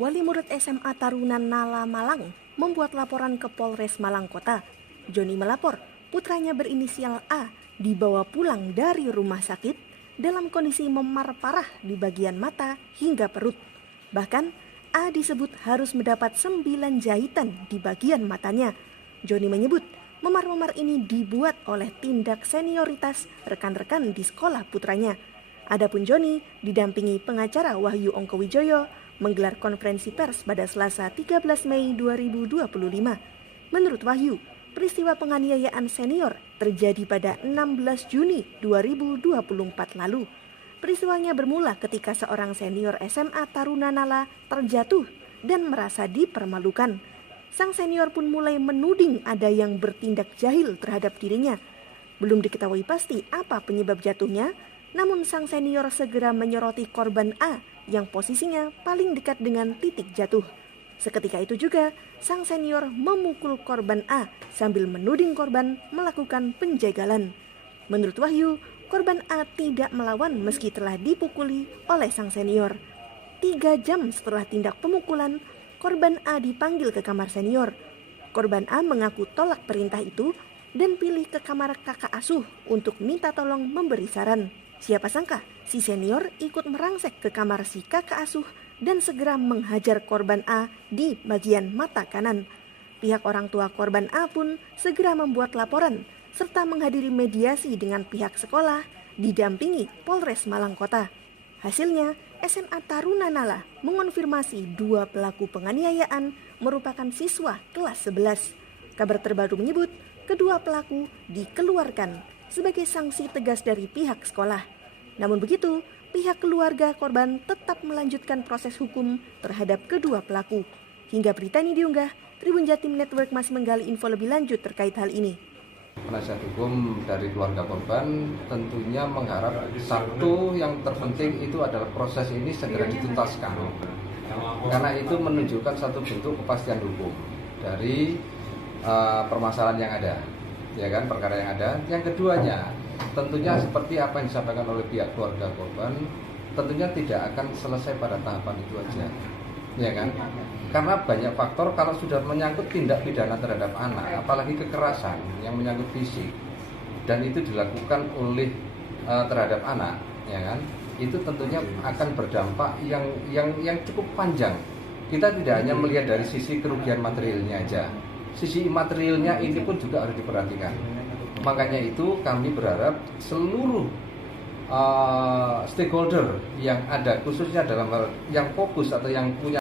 Wali murid SMA Taruna Nala Malang membuat laporan ke Polres Malang Kota. Joni melapor putranya berinisial A dibawa pulang dari rumah sakit dalam kondisi memar parah di bagian mata hingga perut. Bahkan A disebut harus mendapat 9 jahitan di bagian matanya. Joni menyebut memar-memar ini dibuat oleh tindak senioritas rekan-rekan di sekolah putranya. Adapun Joni didampingi pengacara Wahyu Ongkowijoyo menggelar konferensi pers pada Selasa 13 Mei 2025. Menurut Wahyu, peristiwa penganiayaan senior terjadi pada 16 Juni 2024 lalu. Peristiwanya bermula ketika seorang senior SMA Taruna Nala terjatuh dan merasa dipermalukan. Sang senior pun mulai menuding ada yang bertindak jahil terhadap dirinya. Belum diketahui pasti apa penyebab jatuhnya, namun sang senior segera menyoroti korban A yang posisinya paling dekat dengan titik jatuh. Seketika itu juga, sang senior memukul korban A sambil menuding korban melakukan penjagalan. Menurut Wahyu, korban A tidak melawan meski telah dipukuli oleh sang senior. 3 jam setelah tindak pemukulan, korban A dipanggil ke kamar senior. Korban A mengaku tolak perintah itu dan pilih ke kamar kakak asuh untuk minta tolong memberi saran. Siapa sangka si senior ikut merangsek ke kamar si kakak asuh dan segera menghajar korban A di bagian mata kanan. Pihak orang tua korban A pun segera membuat laporan serta menghadiri mediasi dengan pihak sekolah didampingi Polres Malang Kota. Hasilnya, SMA Taruna Nala mengonfirmasi 2 pelaku penganiayaan merupakan siswa kelas 11. Kabar terbaru menyebut kedua pelaku dikeluarkan sebagai sanksi tegas dari pihak sekolah. Namun begitu, pihak keluarga korban tetap melanjutkan proses hukum terhadap kedua pelaku. Hingga berita ini diunggah, Tribun Jatim Network masih menggali info lebih lanjut terkait hal ini. Penasihat hukum dari keluarga korban tentunya mengharap satu yang terpenting itu adalah proses ini segera dituntaskan. Karena itu menunjukkan satu bentuk kepastian hukum dari permasalahan yang ada. Ya kan, perkara yang ada. Yang keduanya, tentunya seperti apa yang disampaikan oleh pihak keluarga korban, tentunya tidak akan selesai pada tahapan itu aja. Ya kan? Karena banyak faktor kalau sudah menyangkut tindak pidana terhadap anak, apalagi kekerasan yang menyangkut fisik dan itu dilakukan oleh terhadap anak, ya kan? Itu tentunya akan berdampak yang cukup panjang. Kita tidak hanya melihat dari sisi kerugian materialnya aja. Sisi imaterialnya ini pun juga harus diperhatikan. Makanya itu kami berharap seluruh stakeholder yang ada, khususnya dalam hal yang fokus atau yang punya